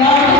Lord.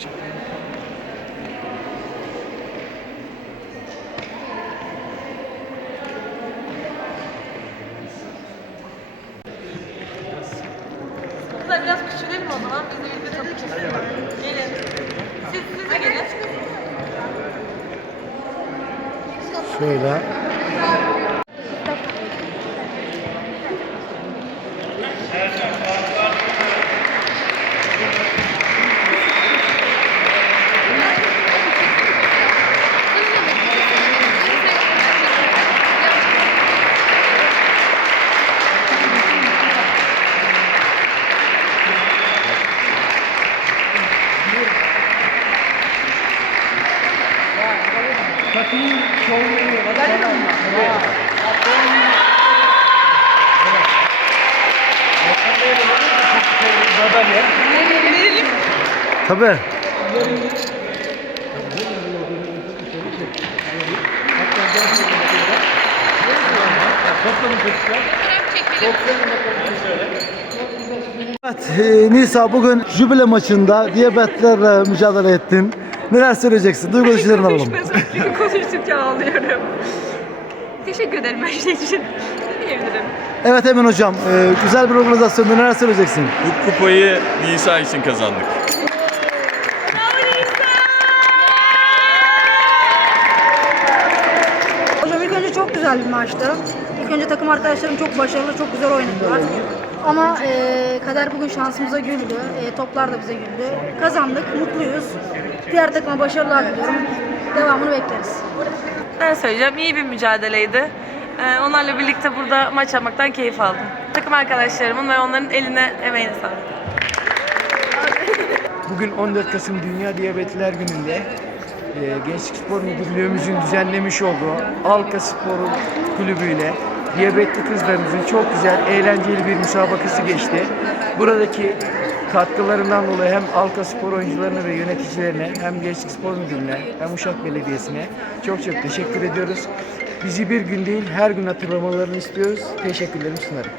çıkacak. Kızlar biraz küçülelim o zaman. Biz de keselim. Gelin. Siz, siz de gelin. Şöyle. Çekelim. Evet, e, Nisa bugün jübile maçında diyabetlerle mücadele ettin. Neler söyleyeceksin? Duygu düşüncelerini alalım. Konuştukça ağlıyorum. Teşekkür ederim her şey için. Diyebilirim? Evet Emin Hocam, e, güzel bir organizasyonda neler söyleyeceksin? Bu kupayı Nisa için kazandık. Hocam ilk önce çok güzel bir maçtı. İlk önce takım arkadaşlarım çok başarılı, çok güzel oynadılar. Ama e, kader bugün şansımıza güldü. E, toplar da bize güldü. Kazandık, mutluyuz. Diğer takıma başarılar diliyorum. Devamını bekleriz. Ben söyleyeceğim. iyi bir mücadeleydi. Ee, onlarla birlikte burada maç yapmaktan keyif aldım. Takım arkadaşlarımın ve onların eline emeğine sağlık. Bugün 14 Kasım Dünya Diyabetliler Günü'nde e, Gençlik Spor Müdürlüğümüzün düzenlemiş olduğu Alka Spor Kulübü ile diyabetli kızlarımızın çok güzel, eğlenceli bir müsabakası geçti. Buradaki katkılarından dolayı hem Alka Spor oyuncularına ve yöneticilerine hem Gençlik Spor Müdürlüğü'ne hem Uşak Belediyesi'ne çok çok teşekkür ediyoruz. Bizi bir gün değil her gün hatırlamalarını istiyoruz. Teşekkürlerimi sunarım.